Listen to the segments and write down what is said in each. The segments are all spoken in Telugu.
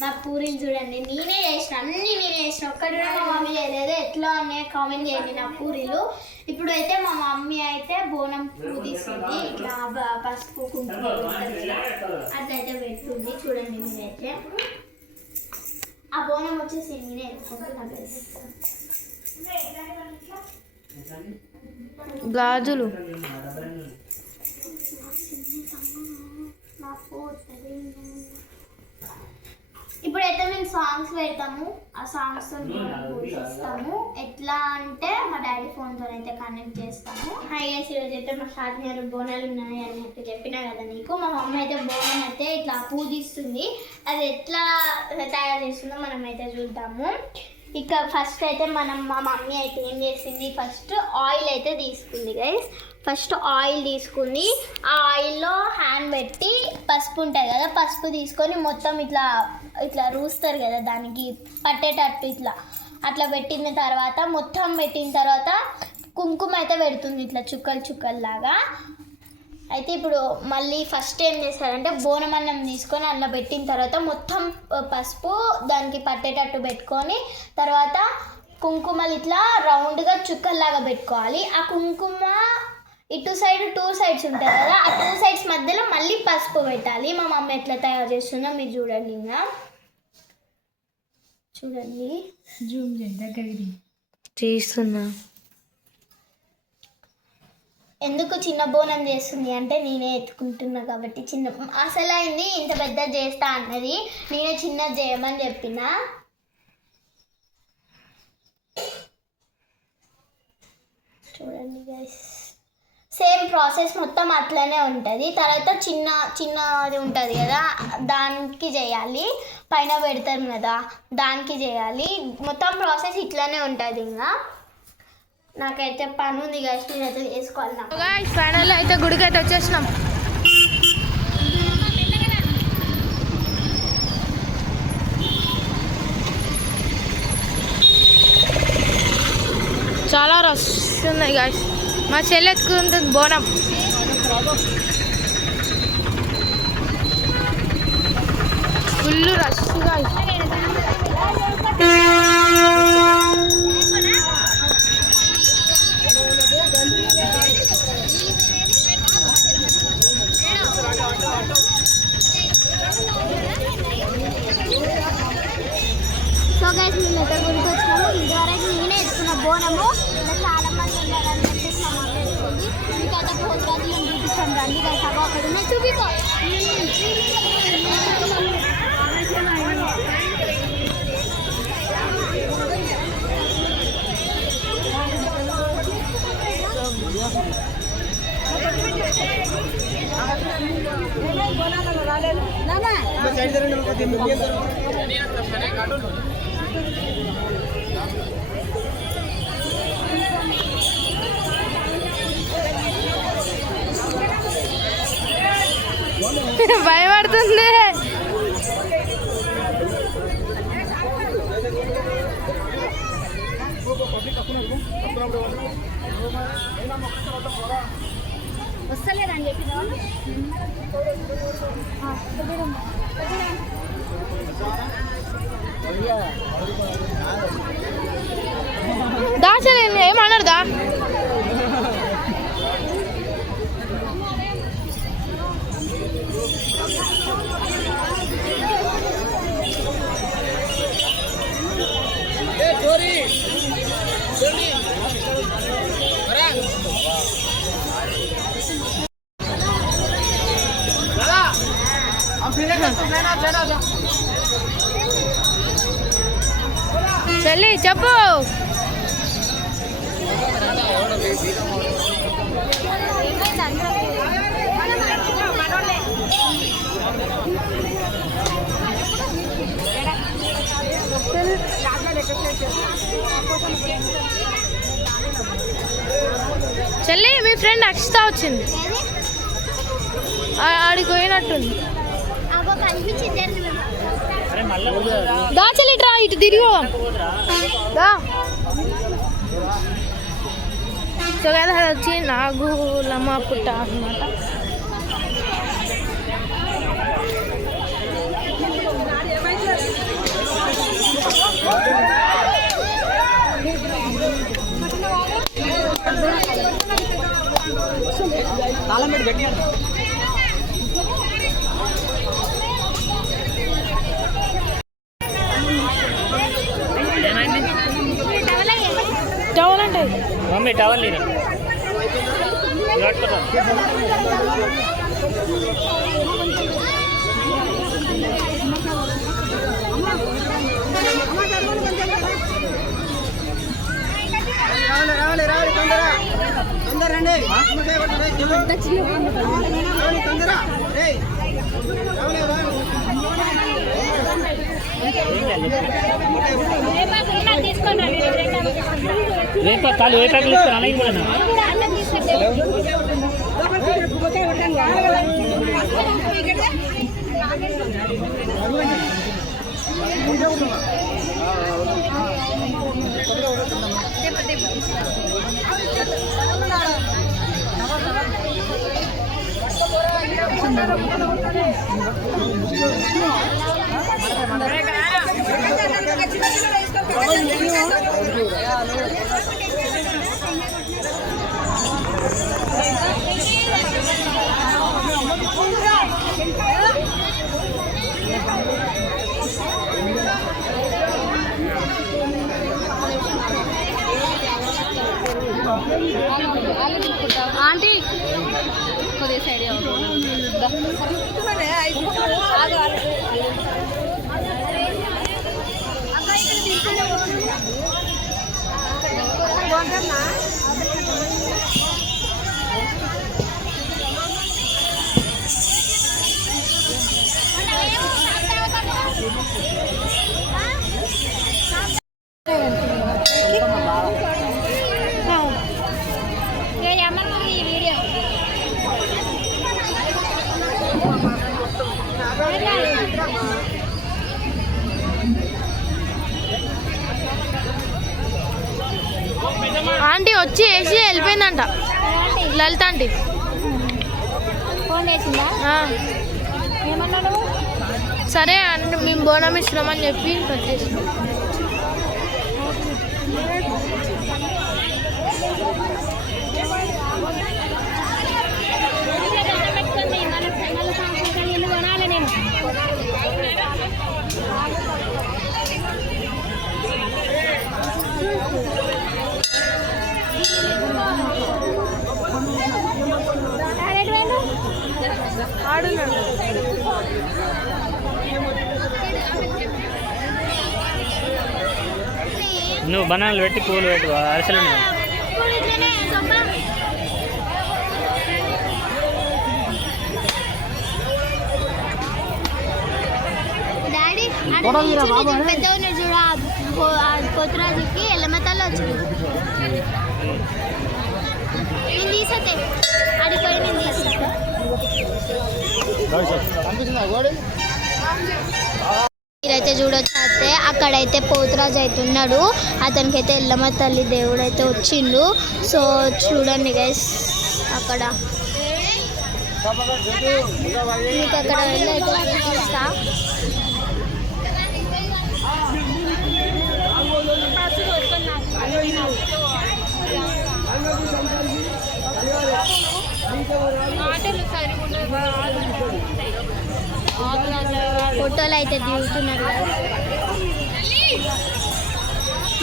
మా పూరీలు చూడండి నేనే చేసిన, అన్నీ నేనే చేసిన, ఒక్కటి మా మమ్మీ చేయలేదు. ఎట్లా ఉన్నాయి కామెంట్ చేయండి నా పూరీలు. ఇప్పుడు అయితే మా మమ్మీ అయితే బోనం పూదిస్తుంది, ఇట్లా పసుపు కుంకుమ అట్లయితే పెడుతుంది. చూడండి మీరైతే ఆ బోనం వచ్చేసి నేనే ఎత్తుకుంటున్నా. గాజులు ఇప్పుడైతే మేము సాంగ్స్ పెడతాము, ఆ సాంగ్స్ పూజిస్తాము. ఎట్లా అంటే మా డాడీ ఫోన్తో అయితే కనెక్ట్ చేస్తాము. హైగైస్ ఈరోజు అయితే మా షాద్నగర్ బోనాలు ఉన్నాయి అన్నట్టు చెప్పినా కదా నీకు. మా మమ్మీ అయితే బోనం అయితే ఇట్లా పూజిస్తుంది. అది ఎట్లా తయారు చేస్తుందో మనం అయితే చూద్దాము. ఇక ఫస్ట్ అయితే మా మమ్మీ అయితే ఏం చేసింది, ఫస్ట్ ఆయిల్ అయితే తీసుకుంది గైస్. ఫస్ట్ ఆయిల్ తీసుకుని ఆ ఆయిల్లో హ్యాండ్ పెట్టి పసుపు ఉంటుంది కదా, పసుపు తీసుకొని మొత్తం ఇట్లా ఇట్లా రూస్తారు కదా, దానికి పట్టేటట్టు ఇట్లా అట్లా పెట్టిన తర్వాత, మొత్తం పెట్టిన తర్వాత కుంకుమ అయితే పెడుతుంది ఇట్లా చుక్కలు చుక్కల్లాగా. అయితే ఇప్పుడు మళ్ళీ ఫస్ట్ ఏం చేస్తారంటే బోనం అన్నం తీసుకొని అందులో పెట్టిన తర్వాత మొత్తం పసుపు దానికి పట్టేటట్టు పెట్టుకొని తర్వాత కుంకుమలు ఇట్లా రౌండ్గా చుక్కల్లాగా పెట్టుకోవాలి. ఆ కుంకుమ ఇటు సైడ్ 2 సైడ్స్ ఉంటుంది కదా, ఆ 2 సైడ్స్ మధ్యలో మళ్ళీ పసుపు పెట్టాలి. మా మమ్మీ ఎట్లా తయారు చేస్తుందో మీరు చూడండి. ఇంకా చూడండి, జూమ్ చేయండి, చేస్తున్నా. ఎందుకు చిన్న బోనం చేస్తుంది అంటే నేనే ఎత్తుకుంటున్నా కాబట్టి. చిన్న అసలు అయింది ఇంత పెద్ద చేస్తా అన్నది, నేనే చిన్న చేయమని చెప్పిన. చూడండి గైస్, సేమ్ ప్రాసెస్ మొత్తం అట్లనే ఉంటుంది. తర్వాత చిన్నది ఉంటుంది కదా, దానికి చేయాలి. పైన పెడతారు కదా, దానికి చేయాలి. మొత్తం ప్రాసెస్ ఇట్లనే ఉంటుంది. ఇంకా నాకైతే పని ఉంది గైస్, నేనైతే చేసుకోవాలి. ఫైనల్ అయితే గుడికి అయితే వచ్చేసినాం. చాలా రష్ ఉన్నాయి గాయస్. మా చెల్లి ఎత్తుకుంటుంది బోనం. Full rush guys. So guys మేము ఎక్కడ గురికి వచ్చినాము. ఇంతవరకు నేనే ఎత్తుకున్న బోనము. ఇలా చాలా మంది ఉన్నారని చెప్పేసి మా మమ్మీ ఎత్తుకుంది. మీకైతే భోజరాజులు చూపించాను రండి గైస్. అగో అక్కడ ఉన్నాయి, చూపికో. భయపడుతుంది. వస్తలేదని చెప్పిన దాచలేదు, ఏమన్నారుదా? చెల్లి చెప్పు. చెల్లి మీ ఫ్రెండ్ అక్షిత వచ్చింది, ఆడికి పోయినట్టుంది. దా చెల్లిట్రా, ఇటు తిరిగి దా. సో కదా అది వచ్చి నాగులమ్మ పుట్ట అన్నమాట. తాళం పెట్టి గట్టిగా టవల్ అంటే మమ్మీ టవల్ లేదు రావాలి తొందర రండి తొందర కాలు ఏ ప్యాకెట్ ఇస్తారు అలాగే కూడా ఆంటీ కొద్దిగా సైడ్ ఆంటీ వచ్చి వేసి వెళ్ళిపోయిందంట లలిత ఆంటీ ఫోన్ చేసిందా ఏమన్నాడు సరే అంటే మేము బోనం ఇస్తున్నామని చెప్పి కట్ చేసినాం కొనాలి నేను నువ్వు బనానాలు పెట్టి పూలు పెట్టు అరిసెలు డాడీ పెద్ద చూడ కొత్తరాజుకి ఎల్లమతల్లో వచ్చింది నేను తీసతే అడిపోయి నేను తీసా మీరైతే చూడొచ్చు అయితే అక్కడైతే పోతురాజు అయితే ఉన్నాడు అతనికి అయితే ఎల్లమ్మ తల్లి దేవుడు అయితే వచ్చిండు సో చూడండి గైస్ అక్కడ మీకు అక్కడ వెళ్ళి అయితే చూపిస్తా ఫోటోలు అయితే దిగుతున్నారు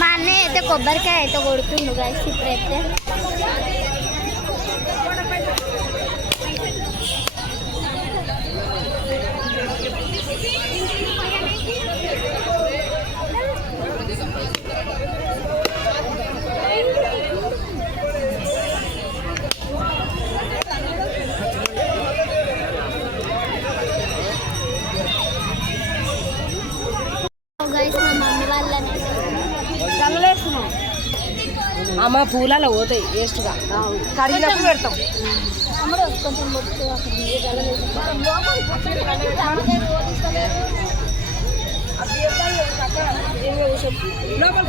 మా అన్నయ్య అయితే కొబ్బరికాయ అయితే కొడుతుండు గైస్ ఇప్పుడైతే అమ్మ పూలలో పోతాయి వేస్ట్గా కడిగినప్పుడు పెడతాం లోపల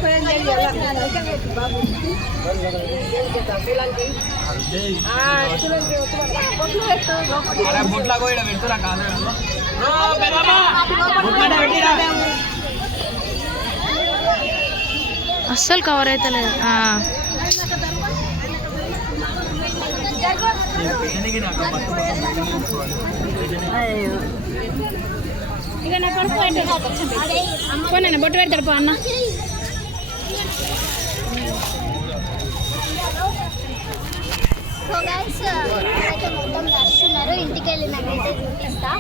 అస్సలు కవర్ అయితే లేదు. ఇక నా కొడుకు బొట్టు పెడతాడు పో అన్న. సో గైస్ అయితే మొత్తం రష్ ఉన్నారు. ఇంటికి వెళ్ళి నాకైతే చూపిస్తా.